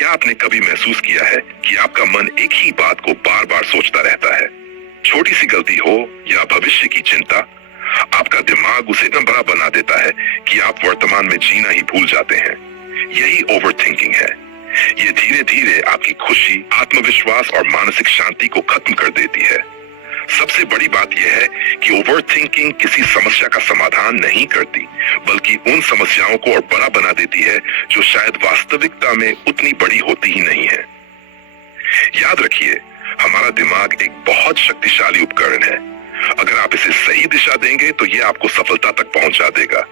क्या आपने कभी महसूस किया है कि आपका मन एक ही बात को बार बार सोचता रहता है? छोटी सी गलती हो या भविष्य की चिंता, आपका दिमाग उसे इतना बड़ा बना देता है कि आप वर्तमान में जीना ही भूल जाते हैं। यही ओवर थिंकिंग है। ये धीरे धीरे आपकी खुशी, आत्मविश्वास और मानसिक शांति को खत्म कर देती है। सबसे बड़ी बात यह है कि ओवर थिंकिंग किसी समस्या का समाधान नहीं करती, बल्कि उन समस्याओं को और बड़ा बना देती है जो शायद वास्तविकता में उतनी बड़ी होती ही नहीं है। याद रखिए, हमारा दिमाग एक बहुत शक्तिशाली उपकरण है। अगर आप इसे सही दिशा देंगे तो यह आपको सफलता तक पहुंचा देगा,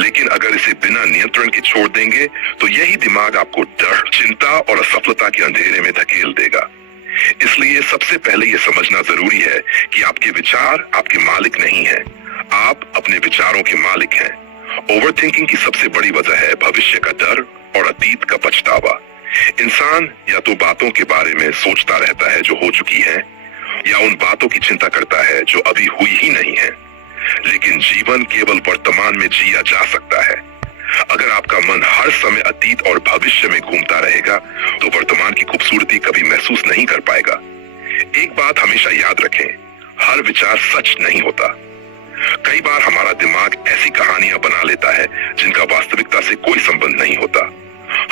लेकिन अगर इसे बिना नियंत्रण के छोड़ देंगे तो यही दिमाग आपको डर, चिंता और असफलता के अंधेरे में धकेल देगा। इसलिए सबसे पहले यह समझना जरूरी है कि आपके विचार आपके मालिक नहीं हैं, आप अपने विचारों के मालिक हैं। ओवर थिंकिंग की सबसे बड़ी वजह है भविष्य का डर और अतीत का पछतावा। इंसान या तो बातों के बारे में सोचता रहता है जो हो चुकी है, या उन बातों की चिंता करता है जो अभी हुई ही नहीं है। लेकिन जीवन केवल वर्तमान में जिया जा सकता है। अगर आपका मन हर समय अतीत और भविष्य में घूमता रहेगा तो वर्तमान की खूबसूरती कभी महसूस नहीं कर पाएगा। एक बात हमेशा याद रखें, हर विचार सच नहीं होता। कई बार हमारा दिमाग ऐसी कहानियां बना लेता है जिनका वास्तविकता से कोई संबंध नहीं होता।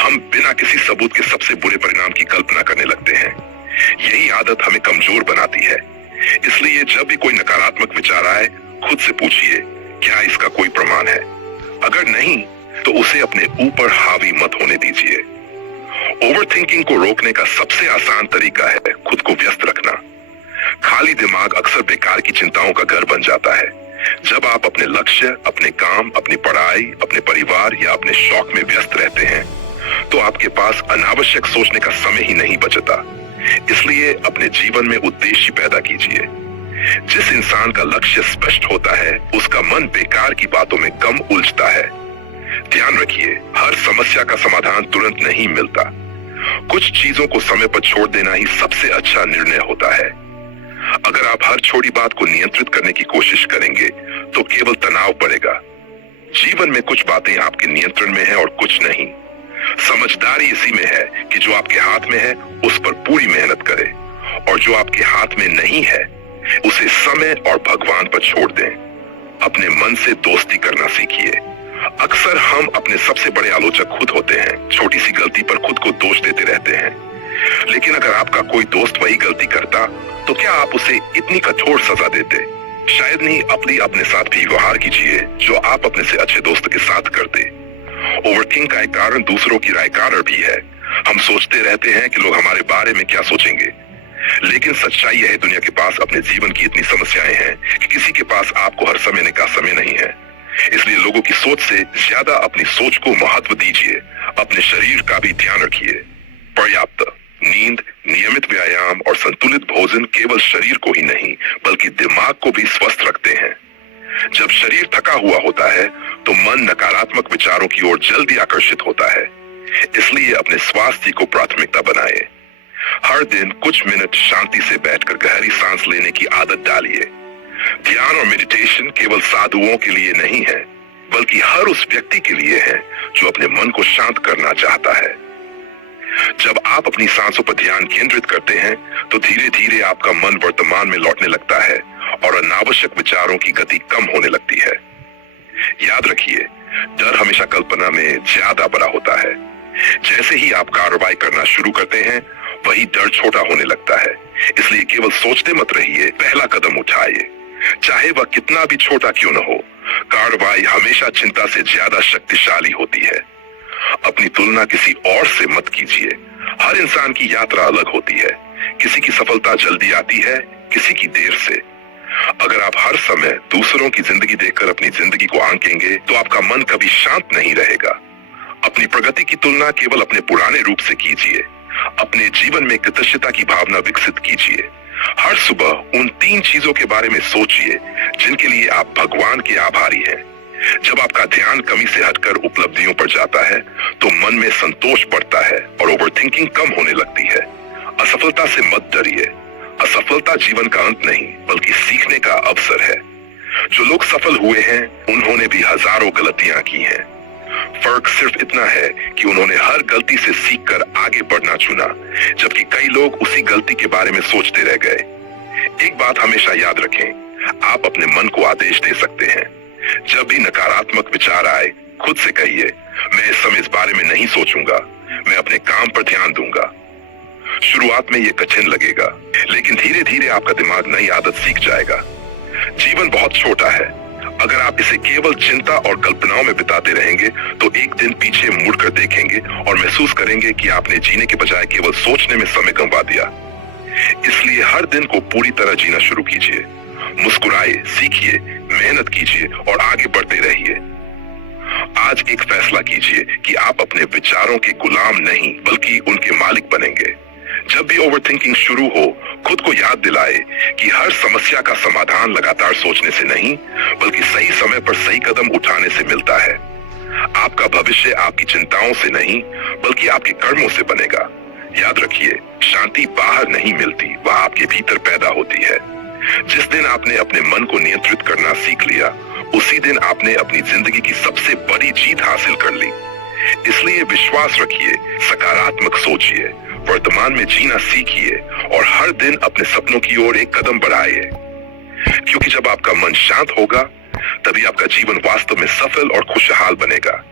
हम बिना किसी सबूत के सबसे बुरे परिणाम की कल्पना करने लगते हैं। यही आदत हमें कमजोर बनाती है। इसलिए जब भी कोई नकारात्मक विचार आए, खुद से पूछिए, क्या इसका कोई प्रमाण है? अगर नहीं तो उसे अपने ऊपर हावी मत होने दीजिए। ओवर थिंकिंग को रोकने का सबसे आसान तरीका है खुद को व्यस्त रखना। खाली दिमाग अक्सर बेकार की चिंताओं का घर बन जाता है। जब आप अपने लक्ष्य, अपने काम, अपनी पढ़ाई, अपने परिवार या अपने शौक में व्यस्त रहते हैं तो आपके पास अनावश्यक सोचने का समय ही नहीं बचता। इसलिए अपने जीवन में उद्देश्य पैदा कीजिए। जिस इंसान का लक्ष्य स्पष्ट होता है उसका मन बेकार की बातों में कम उलझता है। ध्यान रखिए, हर समस्या का समाधान तुरंत नहीं मिलता। कुछ चीजों को समय पर छोड़ देना ही सबसे अच्छा निर्णय होता है। अगर आप हर छोटी बात को नियंत्रित करने की कोशिश करेंगे तो केवल तनाव बढ़ेगा। जीवन में कुछ बातें आपके नियंत्रण में हैं और कुछ नहीं। समझदारी इसी में है कि जो आपके हाथ में है उस पर पूरी मेहनत करें, और जो आपके हाथ में नहीं है उसे समय और भगवान पर छोड़ दें। अपने मन से दोस्ती करना सीखिए। अक्सर हम अपने सबसे बड़े आलोचक खुद होते हैं। छोटी सी गलती पर खुद को दोष देते रहते हैं। लेकिन अगर आपका कोई दोस्त वही गलती करता तो क्या आप उसे इतनी कठोर सजा देते? शायद नहीं। अपने साथ भी व्यवहार कीजिए जो आप अपने से अच्छे दोस्त के साथ करते। ओवरथिंक का एक कारण दूसरों की राय कारण भी है। हम सोचते रहते हैं कि लोग हमारे बारे में क्या सोचेंगे, लेकिन सच्चाई यह है, दुनिया के पास अपने जीवन की इतनी समस्याएं हैं कि किसी के पास आपको हर समय का समय नहीं है। इसलिए लोगों की सोच से ज्यादा अपनी सोच को महत्व दीजिए। अपने शरीर का भी ध्यान रखिए। पर्याप्त नींद, नियमित व्यायाम और संतुलित भोजन केवल शरीर को ही नहीं बल्कि दिमाग को भी स्वस्थ रखते हैं। जब शरीर थका हुआ होता है तो मन नकारात्मक विचारों की ओर जल्दी आकर्षित होता है। इसलिए अपने स्वास्थ्य को प्राथमिकता बनाएं। हर दिन कुछ मिनट शांति से बैठकर गहरी सांस लेने की आदत डालिए। ध्यान और मेडिटेशन केवल साधुओं के लिए नहीं है, बल्कि हर उस व्यक्ति के लिए है जो अपने मन को शांत करना चाहता है। जब आप अपनी सांसों पर ध्यान केंद्रित करते हैं तो धीरे धीरे आपका मन वर्तमान में लौटने लगता है और अनावश्यक विचारों की गति कम होने लगती है। याद रखिए, डर हमेशा कल्पना में ज्यादा बड़ा होता है। जैसे ही आप कार्रवाई करना शुरू करते हैं वही डर छोटा होने लगता है। इसलिए केवल सोचते मत रहिए, पहला कदम उठाइए, चाहे वह कितना भी छोटा क्यों न हो। कार्रवाई हमेशा चिंता से ज्यादा शक्तिशाली होती है। अपनी तुलना किसी और से मत कीजिए। हर इंसान की यात्रा अलग होती है। किसी की सफलता जल्दी आती है, किसी की देर से। अगर आप हर समय दूसरों की जिंदगी देखकर अपनी जिंदगी को आंकेंगे तो आपका मन कभी शांत नहीं रहेगा। अपनी प्रगति की तुलना केवल अपने पुराने रूप से कीजिए। अपने जीवन में कृतज्ञता की भावना विकसित कीजिए। हर सुबह उन 3 चीजों के बारे में सोचिए जिनके लिए आप भगवान के आभारी हैं। जब आपका ध्यान कमी से हटकर उपलब्धियों पर जाता है तो मन में संतोष बढ़ता है और ओवरथिंकिंग कम होने लगती है। असफलता से मत डरिए। असफलता जीवन का अंत नहीं बल्कि सीखने का अवसर है। जो लोग सफल हुए हैं उन्होंने भी हजारों गलतियां की हैं। फर्क सिर्फ इतना है कि उन्होंने हर गलती से सीखकर आगे बढ़ना चुना, जबकि कई लोग उसी गलती के बारे में सोचते रह गए। एक बात हमेशा याद रखें, आप अपने मन को आदेश दे सकते हैं। जब भी नकारात्मक विचार आए, खुद से कहिए, मैं इस समय इस बारे में नहीं सोचूंगा, मैं अपने काम पर ध्यान दूंगा। शुरुआत में ये कठिन लगेगा, लेकिन धीरे धीरे आपका दिमाग नई आदत सीख जाएगा। जीवन बहुत छोटा है। अगर आप इसे केवल चिंता और कल्पनाओं में बिताते रहेंगे तो एक दिन पीछे मुड़कर देखेंगे और महसूस करेंगे कि आपने जीने के बजाय केवल सोचने में समय गंवा दिया। इसलिए हर दिन को पूरी तरह जीना शुरू कीजिए। मुस्कुराइए, सीखिए, मेहनत कीजिए और आगे बढ़ते रहिए। आज एक फैसला कीजिए कि आप अपने विचारों के गुलाम नहीं बल्कि उनके मालिक बनेंगे। जब भी ओवरथिंकिंग शुरू हो, खुद को याद दिलाए कि हर समस्या का समाधान लगातार सोचने से नहीं बल्कि सही समय पर सही कदम उठाने से मिलता है। आपका भविष्य आपकी चिंताओं से नहीं बल्कि आपके कर्मों से बनेगा। याद रखिए, शांति बाहर नहीं मिलती, वह आपके भीतर पैदा होती है। जिस दिन आपने अपने मन को नियंत्रित करना सीख लिया, उसी दिन आपने अपनी जिंदगी की सबसे बड़ी जीत हासिल कर ली। इसलिए विश्वास रखिए, सकारात्मक सोचिए, वर्तमान में जीना सीखिए और हर दिन अपने सपनों की ओर एक कदम बढ़ाइए। क्योंकि जब आपका मन शांत होगा, तभी आपका जीवन वास्तव में सफल और खुशहाल बनेगा।